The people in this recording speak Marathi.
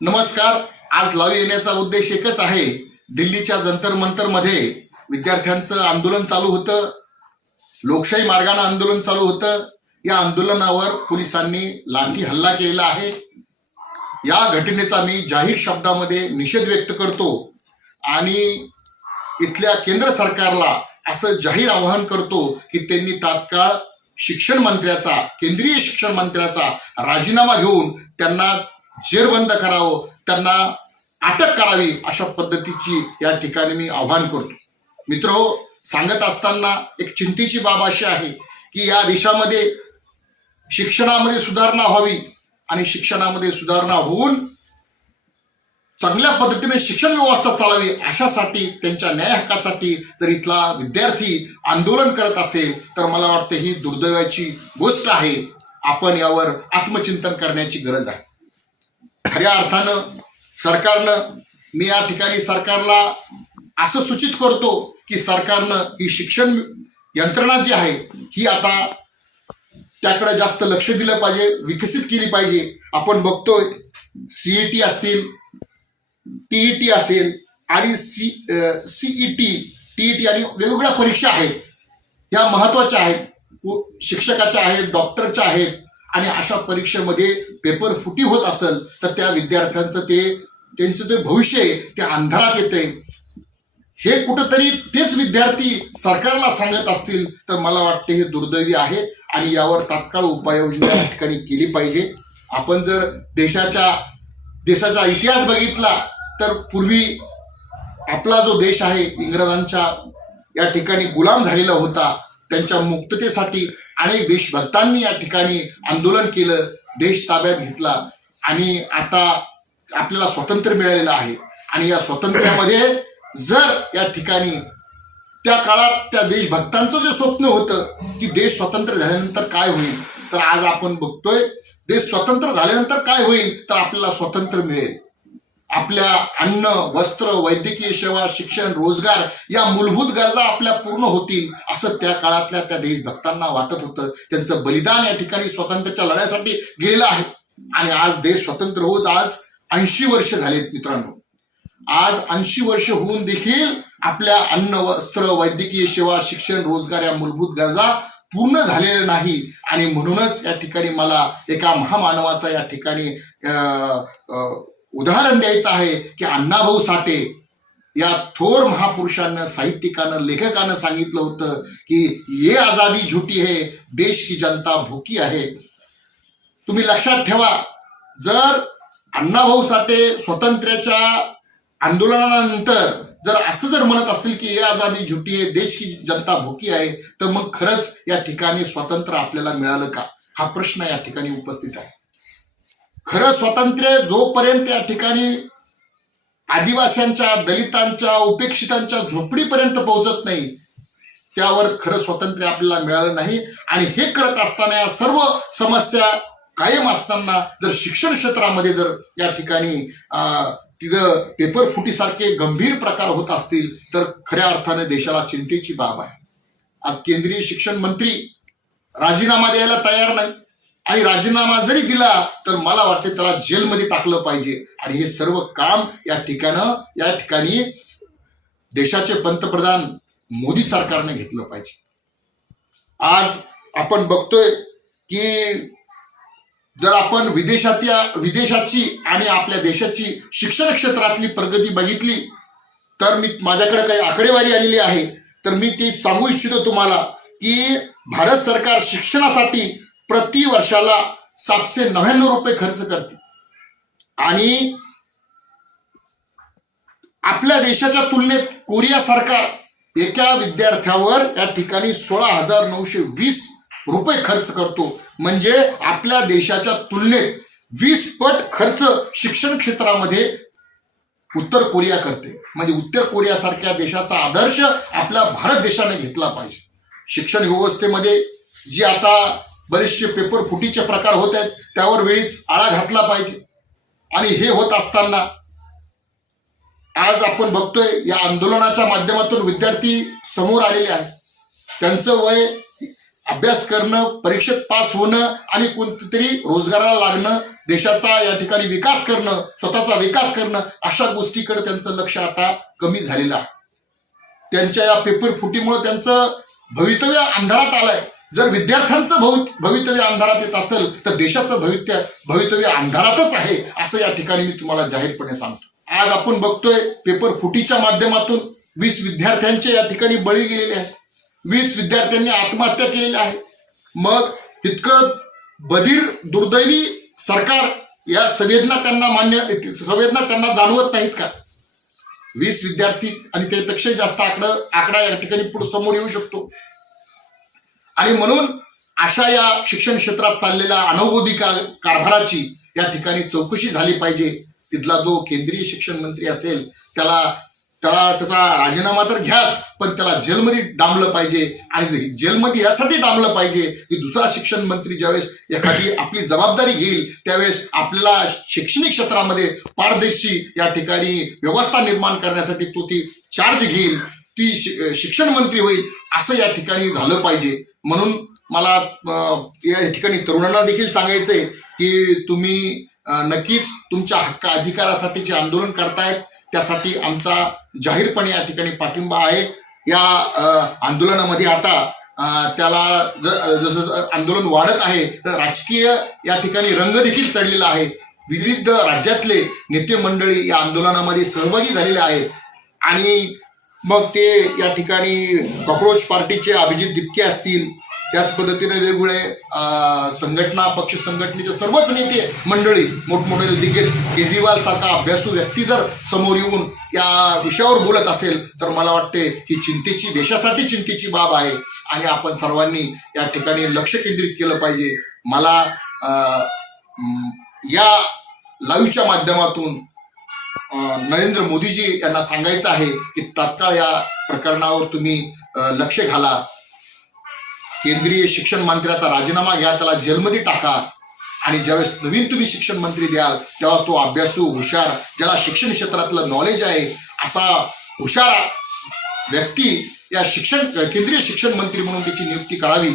नमस्कार. आज लाईव्ह येण्याचा उद्देश एकच आहे. दिल्लीच्या जंतर मंतर मध्ये विद्यार्थ्यांचं आंदोलन चालू होतं, लोकशाही मार्गाने आंदोलन चालू होतं. या आंदोलनावर पोलिसांनी लाठी हल्ला केलेला आहे. या घटनेचा मी जाहीर शब्दामध्ये निषेध व्यक्त करतो आणि इथल्या केंद्र सरकारला असं जाहीर आवाहन करतो की त्यांनी तात्काळ शिक्षण मंत्र्याचा, केंद्रीय शिक्षण मंत्र्याचा राजीनामा घेऊन त्यांना जेरबंद करावं, त्यांना अटक करावी, अशा पद्धतीची या ठिकाणी मी आवाहन करतो. मित्रहो, सांगत असताना एक चिंतेची बाब अशी आहे की या देशामध्ये शिक्षणामध्ये सुधारणा व्हावी आणि शिक्षणामध्ये सुधारणा होऊन चांगल्या पद्धतीने शिक्षण व्यवस्था चालावी, अशासाठी त्यांच्या न्याय हक्कासाठी जर इथला विद्यार्थी आंदोलन करत असेल तर मला वाटतं ही दुर्दैवाची गोष्ट आहे. आपण यावर आत्मचिंतन करण्याची गरज आहे. खऱ्या अर्थानं मी या ठिकाणी सरकारला असं सूचित करतो की सरकारनं ही शिक्षण यंत्रणा जी आहे ही आता त्याकडे जास्त लक्ष दिलं पाहिजे, विकसित केली पाहिजे. आपण बघतोय CET असतील, TET असेल आणि CET, TET आणि वेगवेगळ्या परीक्षा आहेत. या महत्त्वाच्या आहेत, शिक्षकाच्या आहेत, डॉक्टरच्या आहेत. आणि अशा परीक्षेमध्ये पेपर फुटी होत असेल तर त्या विद्यार्थ्यांचं त्यांचं जे भविष्य आहे ते अंधारात येते. हे कुठंतरी तेच विद्यार्थी सरकारला सांगत असतील तर मला वाटते हे दुर्दैवी आहे आणि यावर तात्काळ उपाययोजना या ठिकाणी केली पाहिजे. आपण जर देशाचा इतिहास बघितला तर पूर्वी आपला जो देश आहे इंग्रजांच्या या ठिकाणी गुलाम झालेला होता. त्यांच्या मुक्ततेसाठी अनेक देशभक्तांनी या ठिकाणी आंदोलन केलं, देश ताब्यात घेतला आणि आता आपल्याला स्वातंत्र्य मिळालेलं आहे. आणि या स्वातंत्र्यामध्ये जर या ठिकाणी त्या काळात त्या देशभक्तांचं जे स्वप्न होतं की देश स्वतंत्र झाल्यानंतर काय होईल, तर आज आपण बघतोय देश स्वतंत्र झाल्यानंतर काय होईल, तर आपल्याला स्वातंत्र्य मिळेल. आपल्या अन्न, वस्त्र, वैद्यकीय सेवा, शिक्षण, रोजगार या मूलभूत गरजा आपल्या पूर्ण होतील असं त्या काळातल्या त्या देशभक्तांना वाटत होतं. त्यांचं बलिदान या ठिकाणी स्वातंत्र्याच्या लढ्यासाठी गेलेलं आहे. आणि आज देश स्वतंत्र होत आज 80 वर्ष झालेत मित्रांनो. आज 80 वर्ष होऊन देखील आपल्या अन्न, वस्त्र, वैद्यकीय सेवा, शिक्षण, रोजगार या मूलभूत गरजा पूर्ण झालेल्या नाही. आणि म्हणूनच या ठिकाणी मला एका महामानवाचा या ठिकाणी उदाहरण द्यायचं आहे की अण्णाभाऊ साठे या थोर महापुरुषांना, साहित्यिकानं, लेखकानं सांगितलं होतं की ये आजादी झुटी है, देश की जनता भूकी आहे. तुम्ही लक्षात ठेवा, जर अण्णाभाऊ साठे स्वातंत्र्याच्या आंदोलनानंतर जर असं जर म्हणत असतील की ये आजादी झुटी है, देश की जनता भूकी आहे, तर मग खरंच या ठिकाणी स्वातंत्र्य आपल्याला मिळालं का, हा प्रश्न या ठिकाणी उपस्थित आहे. खरं स्वातंत्र्य जोपर्यंत या ठिकाणी आदिवासींच्या, दलितांच्या, उपेक्षितांच्या झोपडीपर्यंत पोहोचत नाही त्यावर खरं स्वातंत्र्य आपल्याला मिळालं नाही. आणि हे करत असताना या सर्व समस्या कायम असताना जर शिक्षण क्षेत्रामध्ये जर या ठिकाणी तिथं पेपर फुटीसारखे गंभीर प्रकार होत असतील तर खऱ्या अर्थाने देशाला चिंतेची बाब आहे. आज केंद्रीय शिक्षण मंत्री राजीनामा द्यायला तयार नाही आणि राजीनामा जरी दिला तर मला वाटते त्याला जेलमध्ये टाकलं पाहिजे. आणि हे सर्व काम या ठिकाणी देशाचे पंतप्रधान मोदी सरकारने घेतलं पाहिजे. आज आपण बघतोय की जर आपण विदेशाची आणि आपल्या देशाची शिक्षण क्षेत्रातली प्रगती बघितली तर माझ्याकडे काही आकडेवारी आलेली आहे, तर मी ती सांगू इच्छितो तुम्हाला की भारत सरकार शिक्षणासाठी प्रति वर्षाला 799 रुपये खर्च करते. आणि आपल्या देशाच्या तुलनेत कोरिया सरकार एका विद्यार्थ्यावर या ठिकाणी 16,920 रुपये खर्च करतो. म्हणजे आपल्या देशाच्या तुलनेत 20 पट खर्च शिक्षण क्षेत्रामध्ये उत्तर कोरिया करते. म्हणजे उत्तर कोरियासारख्या देशाचा आदर्श आपल्या भारत देशाने घेतला पाहिजे. शिक्षण व्यवस्थेमध्ये जी आता बरेचसे पेपर फुटीचे प्रकार होत आहेत त्यावर वेळीच आळा घातला पाहिजे. आणि हे होत असताना आज आपण बघतोय या आंदोलनाच्या माध्यमातून विद्यार्थी समोर आलेले आहेत. त्यांचं वय अभ्यास करणं, परीक्षेत पास होणं आणि कोणतरी रोजगाराला लागणं, देशाचा या ठिकाणी विकास करणं, स्वतःचा विकास करणं, अशा गोष्टीकडे त्यांचं लक्ष आता कमी झालेलं आहे. त्यांच्या या पेपर फुटीमुळे त्यांचं भवितव्य अंधारात आलंय. जर विद्यार्थ्यांचं भवितव्य अंधारात येत असेल तर देशाचं भवितव्य अंधारातच आहे, असं या ठिकाणी मी तुम्हाला जाहीरपणे सांगतो. आज आपण बघतोय पेपर फुटीच्या माध्यमातून 20 विद्यार्थ्यांचे या ठिकाणी बळी गेलेले आहेत. 20 विद्यार्थ्यांनी आत्महत्या केलेल्या आहे. मग तितकं बधीर दुर्दैवी सरकार, या संवेदना त्यांना जाणवत नाहीत का? 20 विद्यार्थी आणि त्यापेक्षा जास्त आकडा या ठिकाणी पुढे समोर येऊ शकतो. आणि म्हणून अशा या शिक्षण क्षेत्रात चाललेल्या अनवबोधी कारभाराची या ठिकाणी चौकशी झाली पाहिजे. तिथला जो केंद्रीय शिक्षण मंत्री असेल त्याचा राजीनामा तर घ्याच, पण त्याला जेलमध्ये डांबलं पाहिजे. आणि जेलमध्ये यासाठी डांबलं पाहिजे की दुसरा शिक्षण मंत्री ज्यावेळेस एखादी आपली जबाबदारी घेईल त्यावेळेस आपल्याला शैक्षणिक क्षेत्रामध्ये पारदर्शी या ठिकाणी व्यवस्था निर्माण करण्यासाठी तो ती चार्ज घेईल, ती शिक्षण मंत्री होईल, असं या ठिकाणी झालं पाहिजे. म्हणून मला या ठिकाणी तरुणांना देखील सांगायचंय की तुम्ही नक्कीच तुमच्या हक्क अधिकारासाठीचे आंदोलन करतायत, त्यासाठी आमचा जाहीरपणे या ठिकाणी पाठिंबा आहे. या आंदोलनामध्ये आता त्याला जसं आंदोलन वाढत आहे तर राजकीय या ठिकाणी रंग देखील चढलेला आहे. विविध राज्यातले नेते मंडळी या आंदोलनामध्ये सहभागी झालेले आहेत. आणि मग ते या ठिकाणी कॉक्रोच पार्टीचे अभिजित दिपके असतील, त्याच पद्धतीने वेगवेगळे संघटना, पक्ष संघटनेचे सर्वच नेते मंडळी, मोठमोठे दिग्गज, केजरीवाल सारखा अभ्यासू व्यक्ती जर समोर येऊन या विषयावर बोलत असेल तर मला वाटते ही देशासाठी चिंतेची बाब आहे आणि आपण सर्वांनी या ठिकाणी लक्ष केंद्रित केलं पाहिजे. मला या लाईव्हच्या माध्यमातून नरेंद्र मोदीजी यांना सांगायचं आहे की तात्काळ या प्रकरणावर तुम्ही लक्ष घाला. केंद्रीय शिक्षण मंत्र्याचा राजीनामा घ्या, त्याला जेलमध्ये टाका. आणि ज्यावेळेस नवीन तुम्ही शिक्षण मंत्री द्याल तेव्हा तो अभ्यासू, हुशार, ज्याला शिक्षण क्षेत्रातलं नॉलेज आहे असा हुशार व्यक्ती या केंद्रीय शिक्षण मंत्री म्हणून त्याची नियुक्ती करावी.